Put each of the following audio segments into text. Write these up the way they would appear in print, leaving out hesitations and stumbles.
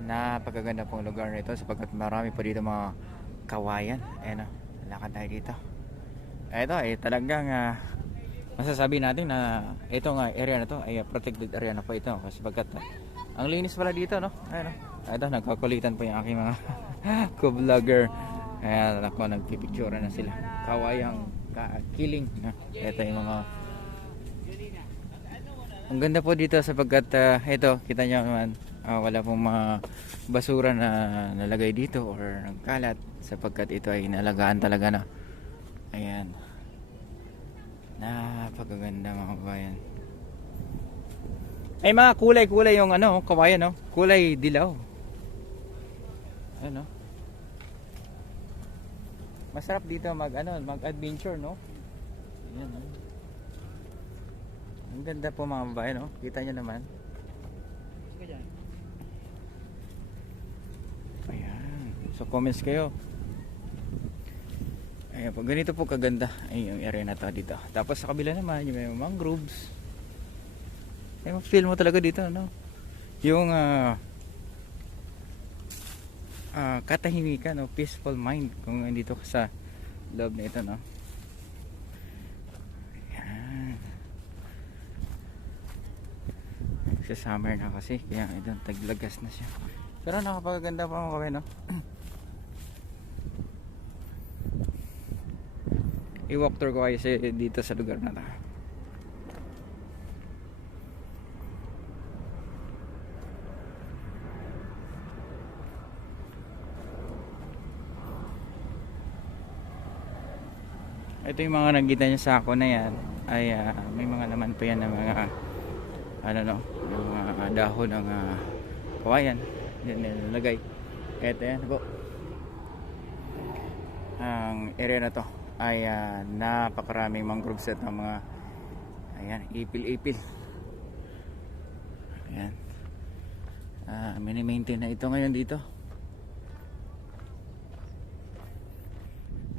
Napakaganda pong lugar nito sapagkat marami pa dito mga kawayan. Ayan o, lakad tayo dito. Ito ay talagang masasabi natin na itong area na to ay protected area na po ito sapagkat ang linis pala dito, no? Ayan o. Ito, nagkakulitan po yung aking mga co-vlogger. Ayan, ako, nagpipicture na sila. Kawayang kiling. Ito yung mga... Ang ganda po dito sapagkat ito, kita nyo naman, wala pong mga basura na nalagay dito or nagkalat sapagkat ito ay nalagaan talaga na. Ayan. Napakaganda mga kabayan. Ay mga kulay-kulay yung kawayan, no? Kulay dilaw. Ano? Masarap dito mag-adventure, no? Ayan, no? Ang ganda po mga kabayan, no? Kita nyo naman. Ayan. So comments kayo. Ayan po, ganito po kaganda ay yung area na to dito. Tapos sa kabila naman yung may mangroves. Ay ma-feel mo talaga dito, no? Yung katahimikan, no? Peaceful mind kung nandito ka sa loob na ito, no? Ayan. Sa summer na kasi kaya ito taglagas na siya. Pero nakapaganda pa mga kawin, no? I-walk tour ko kayo dito sa lugar na to. Ito yung mga nakita niya sa ako na yan ay may mga laman pa yan na mga yung mga dahon ng kawayan yan nilalagay. Ito yan po ang area na to ay napakaraming mangrove set ng mga ayan, ipil-ipil. Ayan. Mini-maintain na ito ngayon dito.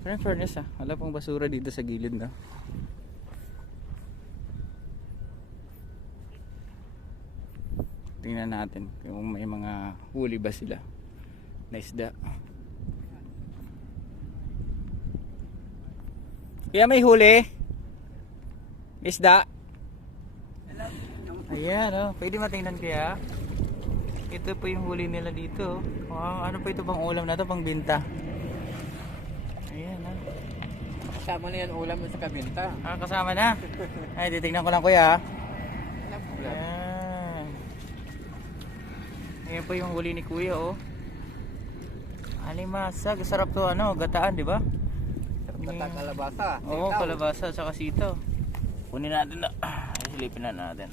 Pero in fairness wala pong basura dito sa gilid, no? Tingnan natin kung may mga huli ba sila na isda. Kaya may huli isda. Ayan, oh. Pwede matingnan kaya. Ito po yung huli nila dito. Ano pa ito, pang ulam na to, pang binta. Ayan, oh. Kasama na yan ulam sa kabinta. Kasama na. Ay, titignan ko lang kuya. Ayan. Ayan po yung huli ni kuya, oh. Alimasag, sarap to, gataan, di ba? Gata kalabasa. Oo, kalabasa at saka sito. Kunin natin na. Silipin na natin.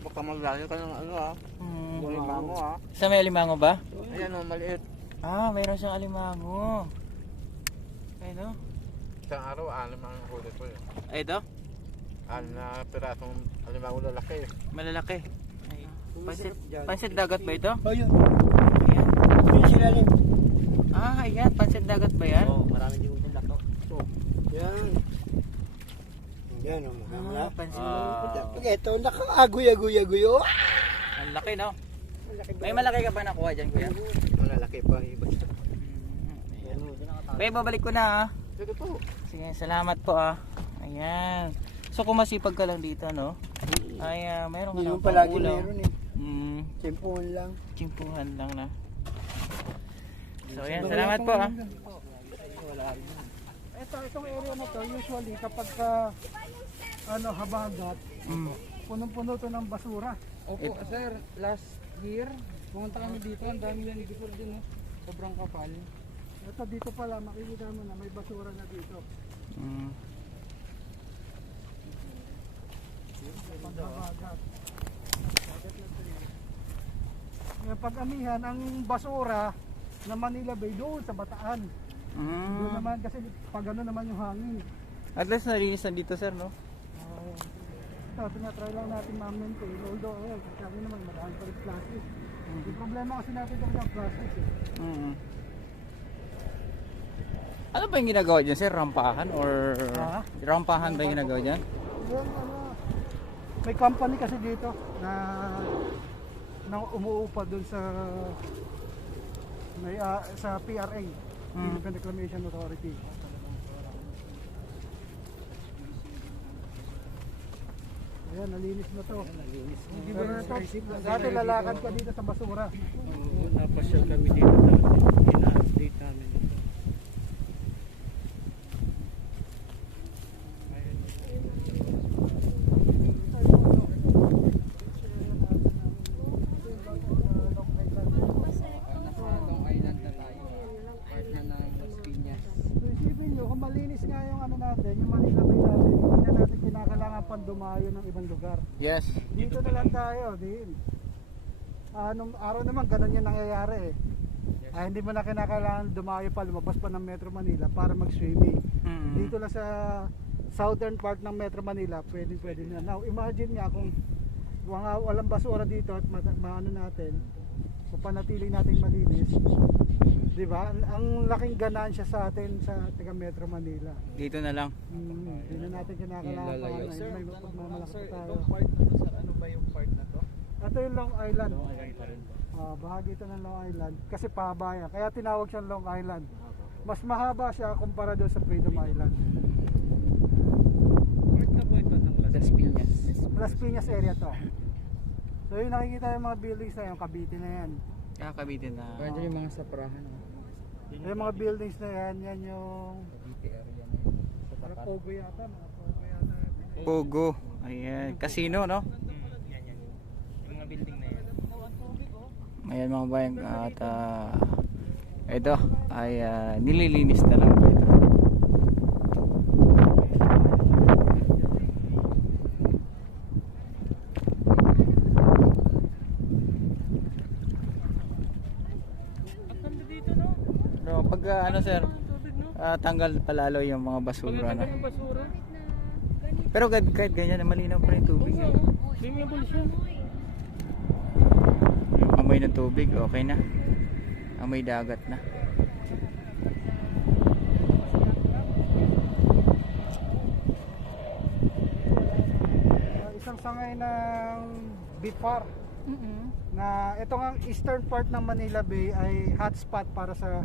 Baka maglayo ka ng alimango Sa may alimango ba? Ayan maliit. Mayroon siyang alimango. Ayun, Isang araw, alam ang huli ko yun. Ay, ito? Na pirasong alimango lalaki. Malalaki. Pansit dagat ba ito? Oh, yun. Ayan. Yung silalim. Ayan. Pansit dagat ba yan? Oo, marami din yung lako. Yan. Yan, pansit. Ito, nakaagoy-agoy-agoy. Ang laki, no? May malaki ka ba nakuha dyan, kuya? Malalaki pa. Kuya, babalik ko na, Sige po. Sige, salamat po, Ayan. So, kung masipag ka lang dito, no? Ay, mayroon ka Yung ng palagi pangulam. meron Tsempuhan lang. Tsimpuhan lang na. So, ayan. Salamat po, Itong area na to, usually kapag habagat, punong-puno to ng basura. Opo, sir, last year, pumunta kami dito, ang dami yan dito din, sobrang kapal. Ito dito pala, makikita mo na may basura na dito. Paghabagat. Pag amihan, ang basura na Manila Bay doon sa Bataan. Doon naman kasi pag ano naman yung hangin. At least narinis na dito, sir, no? Ito, tinatry lang natin ma-maintain. Although, sabi naman, marami pa rin plastic. Yung problema kasi natin ito ng plastic. Ano ba yung ginagawa dyan, sir? Rampahan? Or rampahan ba yung ginagawa dyan? Yung, may company kasi dito na na umuupa doon sa sa PRA, Philippine Reclamation Authority. Ayan, nalinis na to. Pero ito, dati lalakad ka dito sa basura. Oo, napasyal kami dito dati. Ina-update namin ito. Nasa Long Island na tayo. Part na ng Las Piñas. Isipin nyo, kung malinis nga yung ano natin, yung Manila Bay natin, hindi na natin kinakailangan pang dumayo ng ibang lugar. Yes. Dito na lang tayo, din. Anong araw naman ganun yung nangyayari eh. Hindi mo na kinakailangan dumayo pa, lumabas pa ng Metro Manila para mag-swimming. Dito lang sa southern part ng Metro Manila, pwede na. Now, imagine nga kung walang basura dito at maano natin, kung panatili natin malinis, di ba? Ang laking ganansya sa atin sa taga Metro Manila. Dito na lang. Hindi na natin kinakailangan pa ano, may pagmamalaki tayo. part na to, sir. Ano ba yung part na to? Ito yung Long Island. Bahagi ito ng Long Island kasi pahaba yan. Kaya tinawag siyang Long Island. Mas mahaba siya kumpara doon sa Freedom Island. Part na po ito ng Las Piñas. Las Piñas area to. So yung nakikita yung mga buildings na yung Cavite na yan. Kakabitin na. Pwede yung mga saprahan. Yung mga buildings na yan, yan yung Cavite area na yun. Sa para tapat. Pogo yata, mga Pogo yata. Pogo. Ayan. Casino, no? Yan, yan. Yung mga building na yan. Ayan mga bayan. At ito ay nililinis na lang po ito. Dito, no? Pero pag ano sir, tanggal palalo yung mga basura na. Yung basura. Pero kahit ganyan na malinaw pa rin yung tubig. Eh. Swimmable siya. Yung amoy ng tubig, okay na. Amoy dagat na. Isang sangay ng BIFAR na ito nga eastern part ng Manila Bay ay hotspot para sa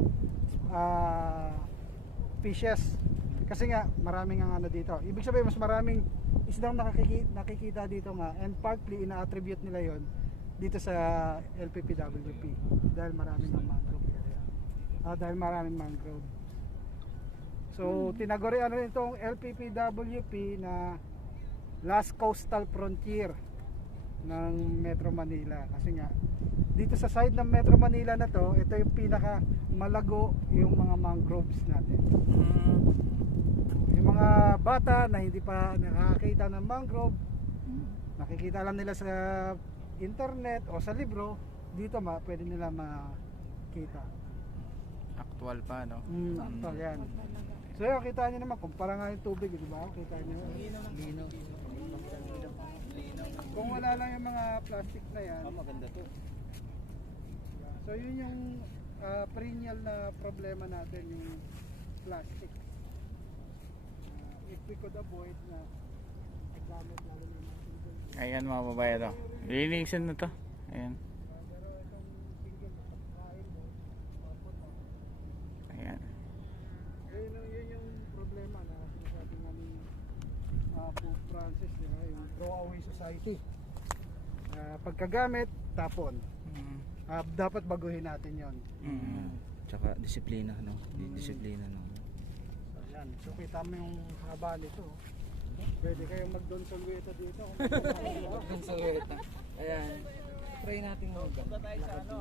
fishes. Kasi nga maraming ang ano dito. Ibig sabihin mas maraming isdang nakikita dito nga, and partly ina-attribute nila yon dito sa LPPWP dahil maraming ang mangrove area. Dahil maraming mangrove. So tinagurian rin itong LPPWP na last coastal frontier ng Metro Manila kasi nga dito sa side ng Metro Manila na to, ito yung pinaka malago yung mga mangroves natin. Yung mga bata na hindi pa nakakita ng mangrove, nakikita lang nila sa internet o sa libro, dito pwede nila makita. Actual pa, no? Actual yan. So yun, kita nyo naman, kumpara nga yung tubig, di ba? Kita nyo. Lino. Kung wala lang yung mga plastic na yan, Maganda to. so yun yung perennial na problema natin, yung plastic. If we could avoid na paggamit lalo na natin. Ayan mga babae to. Lilinisin na to. Ayan. Pero itong single pagkain mo, mapot mo. Ayan. Yun yung problema na sinasabi nga ni Pope Francis, di ba? Yung throwaway society. Pagkagamit, tapon. Dapat baguhin natin yon. Tsaka disiplina, no? Disiplina, no? So, yan. So kita mo yung haba nito. Pwede kayong mag-Don Solweta dito. Ang salweta. Ayan. Try natin mag-lakad dito.